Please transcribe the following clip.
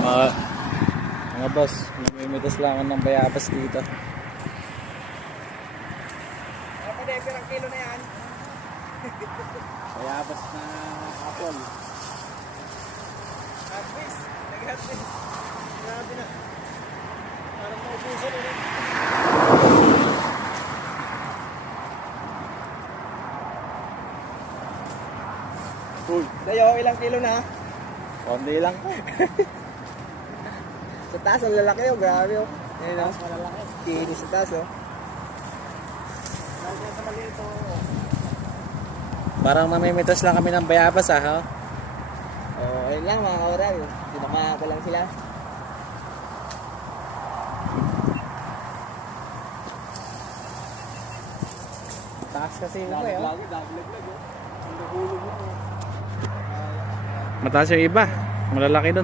Mga, mga boss, namimitas lang ako ng bayabas dito. Ako din, pirang kilo na yan. Bayabas na apple. Hardwiz. Nag-hardwiz. Grabe na. Parang maubusan ulit. Uy, Sa'yo, ilang kilo na? konti lang po. Sa taas, ang lalaki oh. Grabe oh. Ayun oh. Malalaki. Kinis sa taas oh. Lalo sa maliit oh. Parang mamimitas lang kami ng bayabas ha. Oh, ayun lang mga kaoral. Sinamahan ko lang sila. Taas kasi yung oh. Mataas yung iba. Malalaki doon.